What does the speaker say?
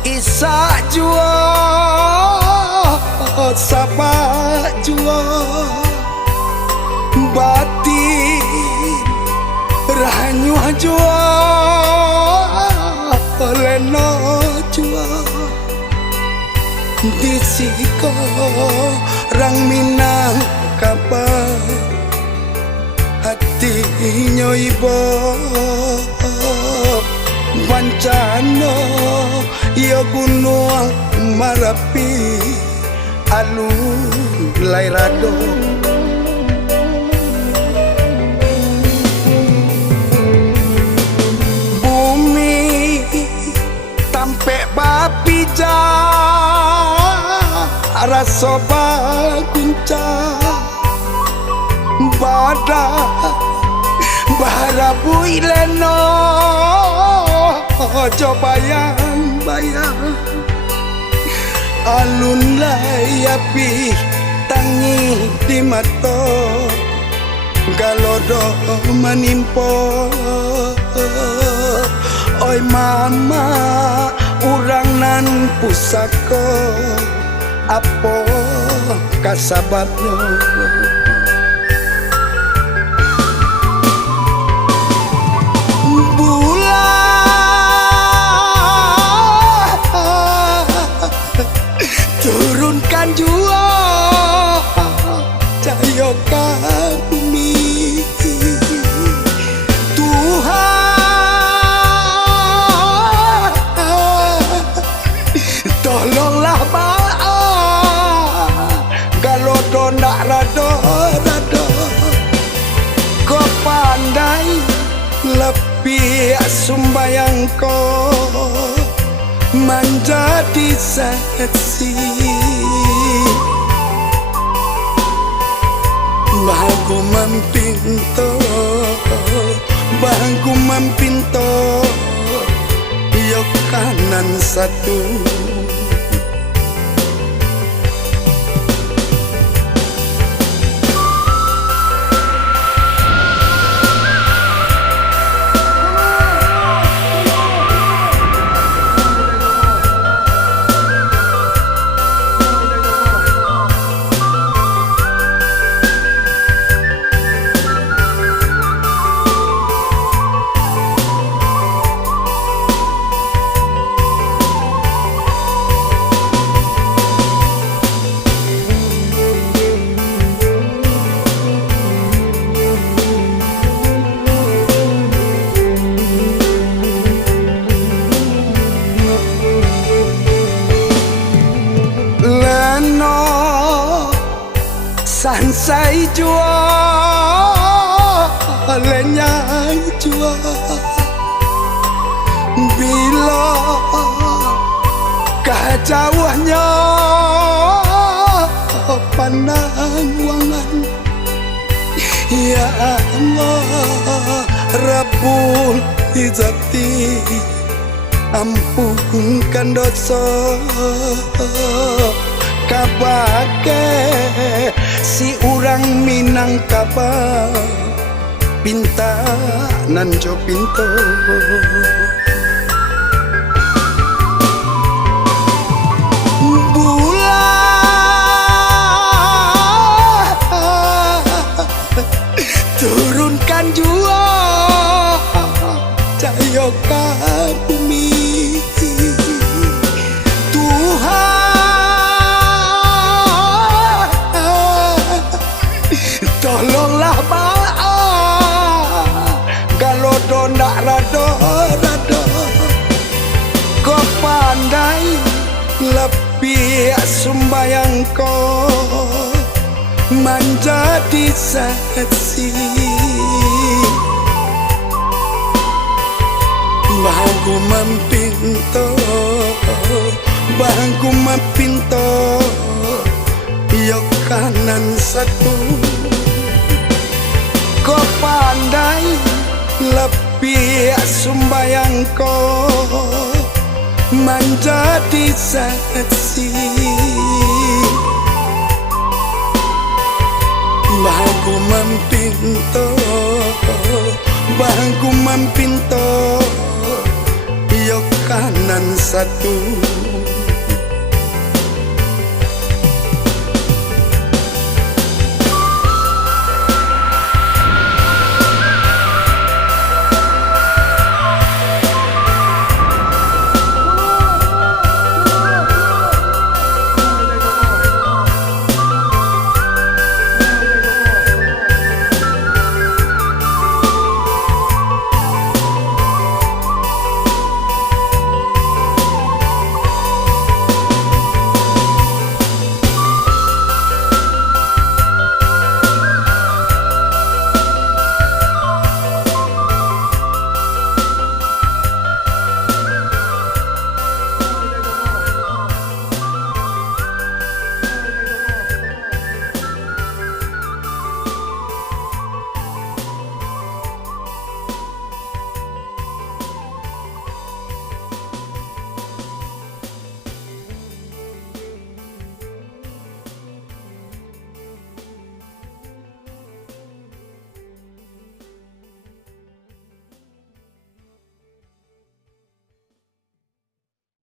Isa jua sapa jua bati ranyu jua leno jua disiko rang minang kabar hatinya ibu Wancana ya gunung Marapi alun lairado bumi tampe bapi rasa bagunca badak barabu ileno ojo bayang-bayang alun layapi tangi di mata galodo menimpo oi mama urang nan pusaka apa kasababnya turunkan jua cahaya kami Tuhan tolonglah kalau nak rado kau pandai lebih sumbayang kau menjadi saksi bahagu mempinto yo kanan satu sansai jua lenyai jua bila kejauhnya pandang wangan ya Allah Rabbul Izzati ampunkan dosa kabake si urang minang kabar pinta nanjo pinto turunkan jua cahaya bumi sumbayang ko menjadi saksi Bahagu mempinto Bahagu mempinto Yok kanan satu Kau pandai lebih sumbayang ko menjadi saksi Bahagu mempinto Bahagu mempinto Yok kanan satu